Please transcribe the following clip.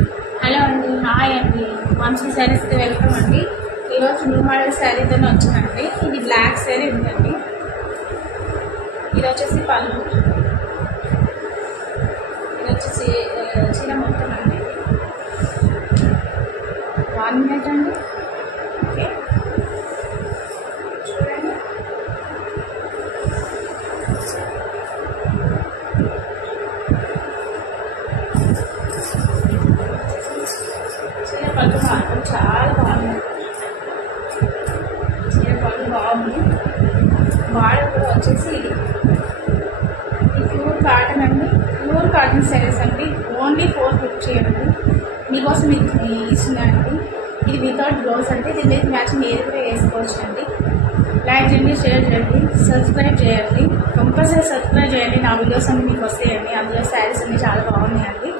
Hello అండి, hi అండి. మంచి శారీస్కి వెల్కమ్ అండి. ఈరోజు న్యూ మోడల్ శారీతోనే వచ్చిందండి. ఇది బ్లాక్ శారీ ఉందండి. ఇది వచ్చేసి పళ్ళు, ఇది వచ్చేసి చీర మొత్తం అండి. 1 minute అండి. ఓకే, చూడండి. చీర పళ్ళు మాత్రం చాలా బాగుంది. చీర పళ్ళు బాగుంది. బార్డర్ కూడా వచ్చేసి ఇది ప్యూర్ కాటన్ అండి. ప్యూర్ కాటన్ శారీస్ అండి. ఓన్లీ 450 అండి. మీకోసం ఇది ఇచ్చిందండి. ఇది వితౌట్ బ్లౌజ్ అంటే దీని మీద మ్యాచింగ్ ఏది కూడా వేసుకోవచ్చు అండి. లైక్ చేయండి, షేర్ చేయండి, సబ్స్క్రైబ్ చేయండి. కంపల్సరీ సబ్స్క్రైబ్ చేయండి. నా వీడియోస్ అన్ని మీకు వస్తాయండి. అందులో శారీస్ అన్ని చాలా బాగున్నాయండి.